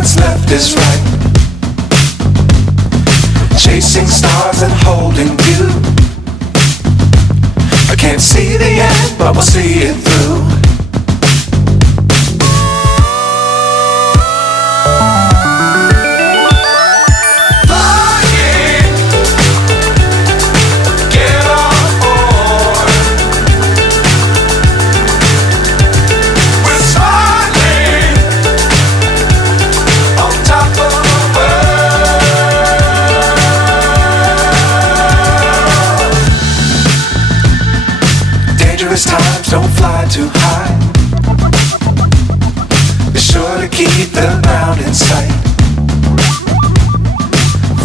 what's left is right. Chasing stars and holding you. I can't see the end, but we'll see it through. Dangerous times, don't fly too high. Be sure to keep the ground in sight.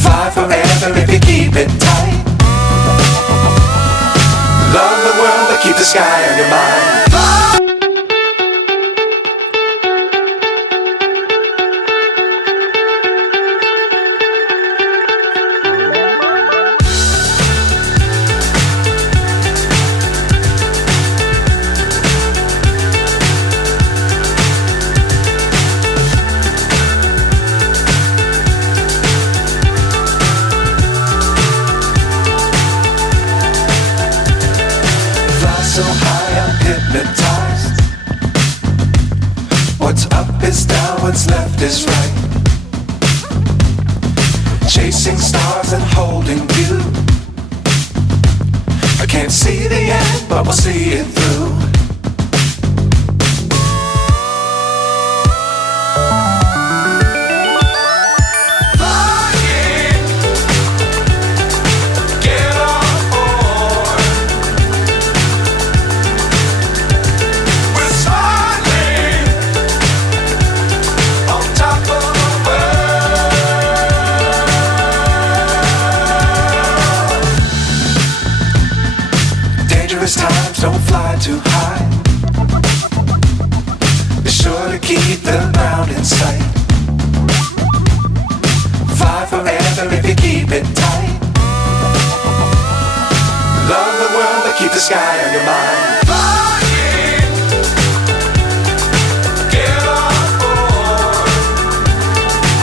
Fly forever if you keep it tight. Love the world, but keep the sky on your mind. So high I'm hypnotized. What's up is down, what's left is right. Chasing stars and holding you. I can't see the end, but we'll see it through. Dangerous times, don't fly too high. Be sure to keep the ground in sight. Fly forever if you keep it tight. Love the world, but keep the sky on your mind.